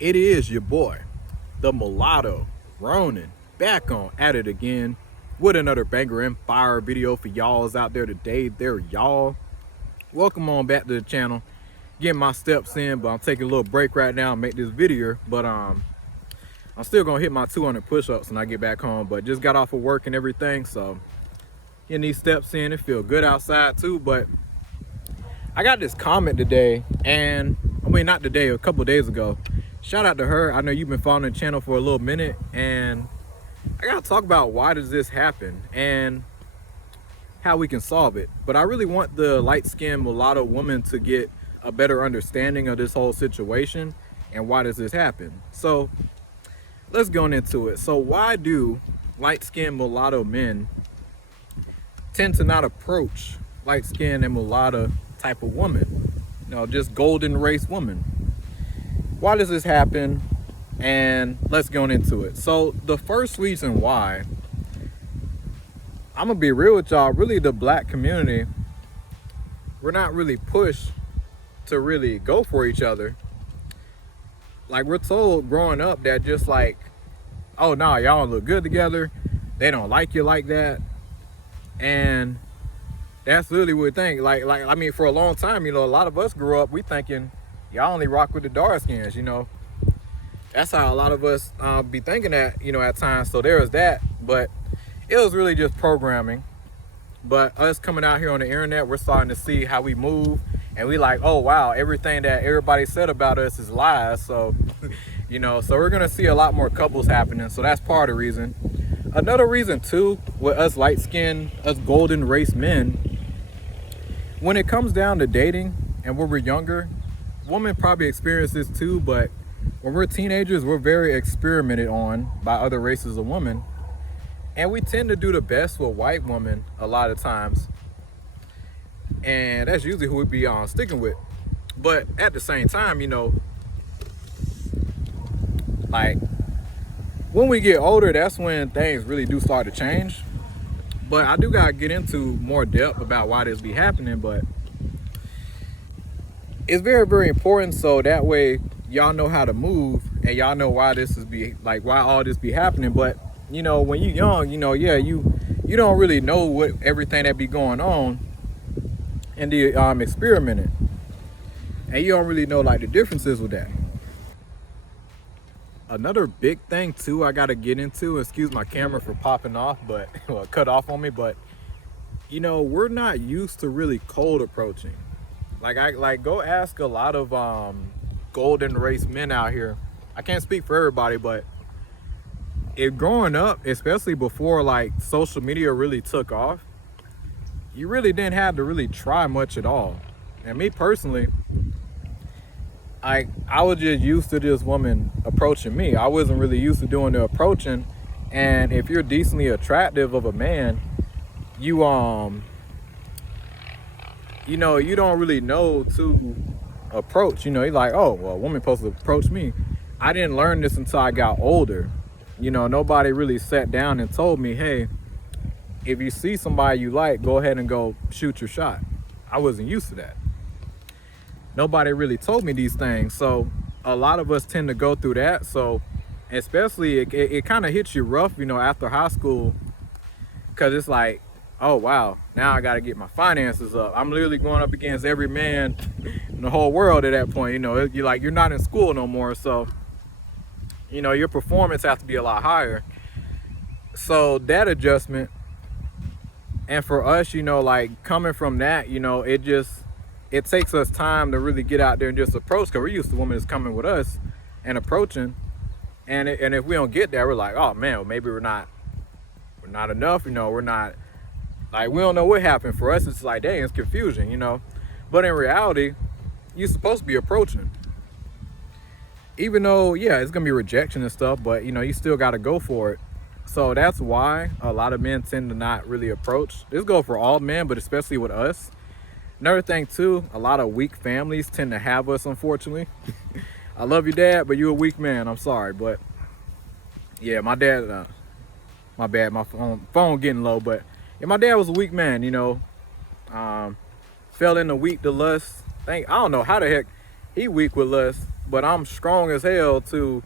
It is your boy, the Mulatto, Ronin, back on at it again with another banger and fire video for y'all's out there today. There, y'all. Welcome on back to the channel. Getting my steps in, but I'm taking a little break right now and make this video. But I'm still gonna hit my 200 push-ups when I get back home. But just got off of work and everything, so getting these steps in. It feel good outside too. But I got this comment today, and I mean not today, a couple days ago. Shout out to her. I know you've been following the channel for a little minute, and I gotta talk about why does this happen and how we can solve it. But I really want the light-skinned mulatto woman to get a better understanding of this whole situation and why does this happen. So let's go into it. So why do light-skinned mulatto men tend to not approach light-skinned and mulatto type of woman? You know, just golden race woman. Why does this happen? And let's go into it. So the first reason why, I'm gonna be real with y'all, really the black community, we're not really pushed to really go for each other. Like, we're told growing up that just like, oh no, y'all look good together, they don't like you like that. And that's really what we think. Like I mean, for a long time, you know, a lot of us grew up, we thinking y'all only rock with the dark skins, you know. That's how a lot of us be thinking that, you know, at times. So there was that, but it was really just programming. But us coming out here on the internet, we're starting to see how we move, and we like, oh wow, everything that everybody said about us is lies. So you know, so we're gonna see a lot more couples happening. So that's part of the reason. Another reason too, with us light-skinned, us golden race men, when it comes down to dating and when we're younger, women probably experience this too, but when we're teenagers, we're very experimented on by other races of women, and we tend to do the best with white women a lot of times, and that's usually who we be sticking with. But at the same time, you know, like when we get older, that's when things really do start to change. But I do gotta get into more depth about why this be happening, but it's very, very important, so that way y'all know how to move and y'all know why this is why all this be happening. But you know, when you're young, you know, yeah, you don't really know what everything that be going on in the experimenting, and you don't really know like the differences with that. Another big thing too I gotta get into, excuse my camera for popping off, but well, cut off on me, but you know, we're not used to really cold approaching. Like go ask a lot of golden race men out here. I can't speak for everybody, but if growing up, especially before like social media really took off, you really didn't have to really try much at all. And me personally, I was just used to this woman approaching me. I wasn't really used to doing the approaching. And if you're decently attractive of a man, you know, you don't really know to approach. You know, you're like, oh well, a woman supposed to approach me. I didn't learn this until I got older. You know, nobody really sat down and told me, hey, if you see somebody you like, go ahead and go shoot your shot. I wasn't used to that. Nobody really told me these things. So a lot of us tend to go through that. So especially it kind of hits you rough, you know, after high school, because it's like, oh wow, now I got to get my finances up. I'm literally going up against every man in the whole world at that point. You know, you're like, you're not in school no more, so you know, your performance has to be a lot higher. So that adjustment, and for us, you know, like coming from that, you know, it takes us time to really get out there and just approach, because we're used to women that's coming with us and approaching, and if we don't get there, we're like, oh man, well, maybe we're not enough, you know, we're not, like, we don't know what happened. For us, it's like, dang, it's confusion, you know. But in reality, you're supposed to be approaching. Even though, yeah, it's gonna be rejection and stuff, but you know, you still gotta go for it. So that's why a lot of men tend to not really approach. This goes for all men, but especially with us. Another thing too, a lot of weak families tend to have us, unfortunately. I love you, Dad, but you're a weak man. I'm sorry, but yeah, my dad, my bad, my phone getting low, but yeah, my dad was a weak man, you know. Fell into weak to lust. I don't know how the heck he weak with lust, but I'm strong as hell to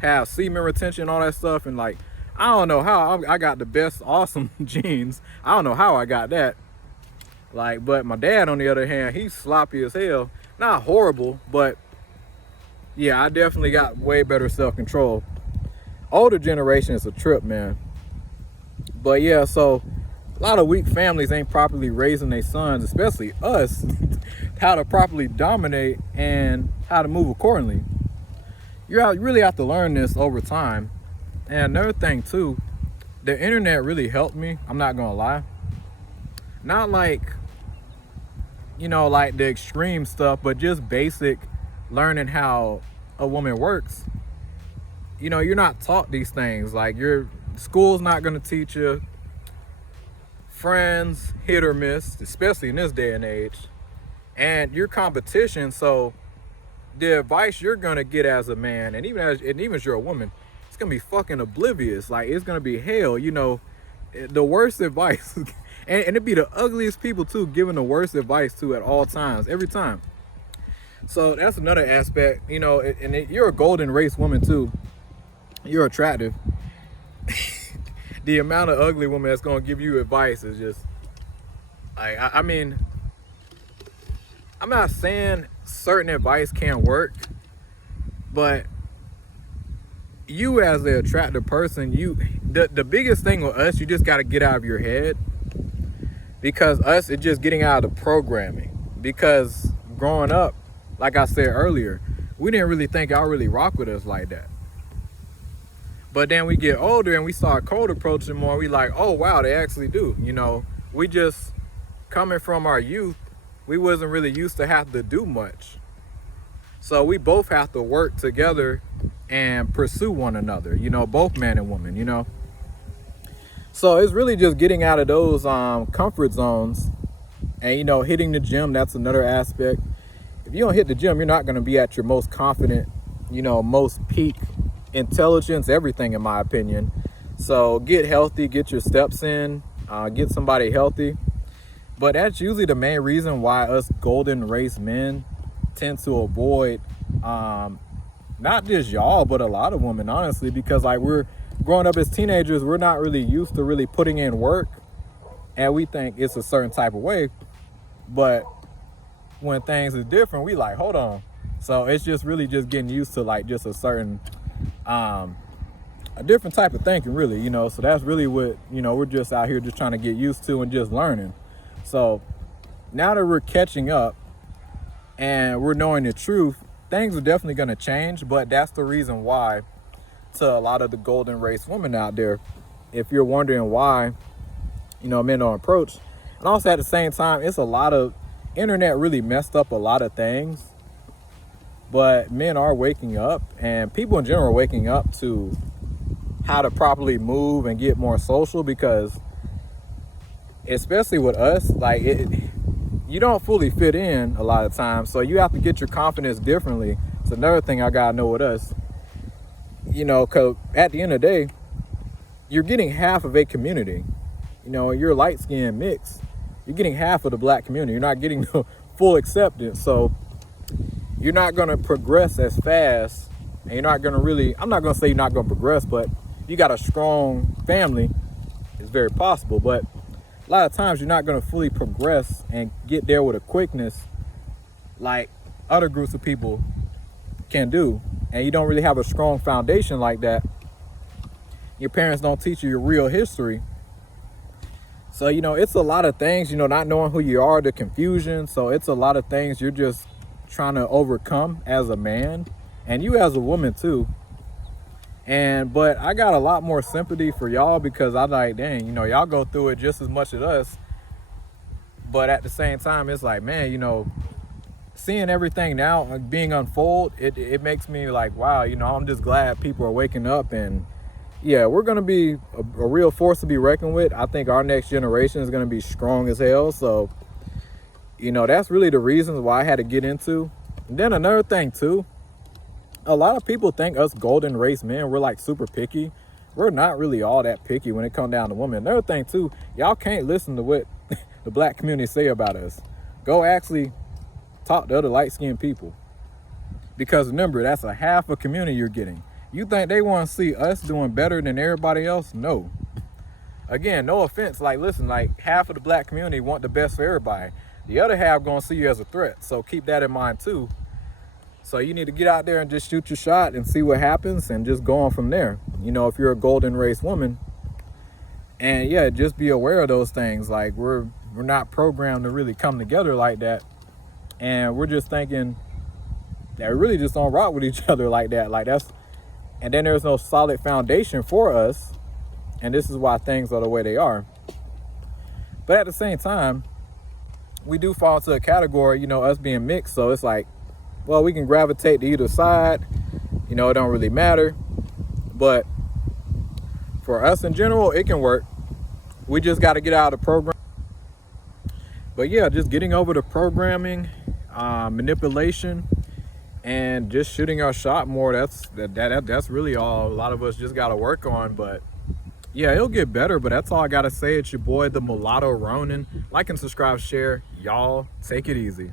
have semen retention, all that stuff. And like, I don't know how I got the best awesome genes. I don't know how I got that. Like, but my dad, on the other hand, he's sloppy as hell. Not horrible, but yeah, I definitely got way better self-control. Older generation is a trip, man. But yeah, so a lot of weak families ain't properly raising their sons, especially us, how to properly dominate and how to move accordingly. You really have to learn this over time. And another thing too, the internet really helped me. I'm not gonna lie. Not like, you know, like the extreme stuff, but just basic learning how a woman works. You know, you're not taught these things. Like, your school's not gonna teach you. Friends, hit or miss, especially in this day and age. And your competition, so the advice you're gonna get as a man, and even as you're a woman, it's gonna be fucking oblivious. Like, it's gonna be hell, you know, the worst advice. and it'd be the ugliest people too, giving the worst advice to at all times, every time. So that's another aspect, you know. And you're a golden race woman too. You're attractive. The amount of ugly women that's gonna give you advice is just like, I mean, I'm not saying certain advice can't work, but you as an attractive person, the biggest thing with us, you just got to get out of your head, because us, it's just getting out of the programming. Because growing up, like I said earlier, we didn't really think y'all really rock with us like that. But then we get older and we start cold approaching more. We like, oh wow, they actually do. You know, we just, coming from our youth, we wasn't really used to have to do much. So we both have to work together and pursue one another, you know, both man and woman, you know. So it's really just getting out of those comfort zones. And, you know, hitting the gym, that's another aspect. If you don't hit the gym, you're not going to be at your most confident, you know, most peak intelligence, everything, in my opinion. So get healthy, get your steps in, get somebody healthy. But that's usually the main reason why us golden race men tend to avoid not just y'all, but a lot of women, honestly, because like, we're growing up as teenagers, we're not really used to really putting in work, and we think it's a certain type of way. But when things are different, we like, hold on. So it's just really just getting used to like just a certain a different type of thinking, really, you know. So that's really what, you know, we're just out here just trying to get used to and just learning. So now that we're catching up and we're knowing the truth, things are definitely going to change. But that's the reason why, to a lot of the golden race women out there, if you're wondering why, you know, men don't approach. And also at the same time, it's a lot of, internet really messed up a lot of things. But men are waking up, and people in general are waking up to how to properly move and get more social, because especially with us, like, you don't fully fit in a lot of times. So you have to get your confidence differently. It's another thing I gotta know with us, you know, because at the end of the day, you're getting half of a community. You know, you're light-skinned mix. You're getting half of the black community. You're not getting the full acceptance. So you're not going to progress as fast, and you're not going to really, I'm not going to say you're not going to progress, but if you got a strong family, it's very possible. But a lot of times you're not going to fully progress and get there with a quickness like other groups of people can do. And you don't really have a strong foundation like that. Your parents don't teach you your real history. So, you know, it's a lot of things, you know, not knowing who you are, the confusion. So it's a lot of things you're just trying to overcome as a man, and you as a woman too. But I got a lot more sympathy for y'all, because I like, dang, you know, y'all go through it just as much as us. But at the same time, it's like, man, you know, seeing everything now being unfold, it makes me like, wow, you know, I'm just glad people are waking up. And yeah, we're gonna be a real force to be reckoned with. I think our next generation is gonna be strong as hell. So, you know, that's really the reasons why I had to get into. And then another thing too, a lot of people think us golden race men, we're like super picky. We're not really all that picky when it comes down to women. Another thing too, y'all can't listen to what the black community say about us. Go actually talk to other light-skinned people. Because remember, that's a half a community you're getting. You think they want to see us doing better than everybody else? No. Again, no offense. Like, listen, like half of the black community want the best for everybody. The other half gonna see you as a threat. So keep that in mind too. So you need to get out there and just shoot your shot and see what happens and just go on from there. You know, if you're a golden race woman, and yeah, just be aware of those things. Like we're not programmed to really come together like that. And we're just thinking that we really just don't rock with each other like that. Like and then there's no solid foundation for us. And this is why things are the way they are. But at the same time, we do fall into a category, you know, us being mixed. So it's like, well, we can gravitate to either side. You know, it don't really matter. But for us in general, it can work. We just got to get out of the program. But yeah, just getting over the programming, manipulation, and just shooting our shot more. That's really all a lot of us just got to work on. But yeah, it'll get better. But that's all I got to say. It's your boy, the Mulatto Ronin. Like and subscribe, share. Y'all take it easy.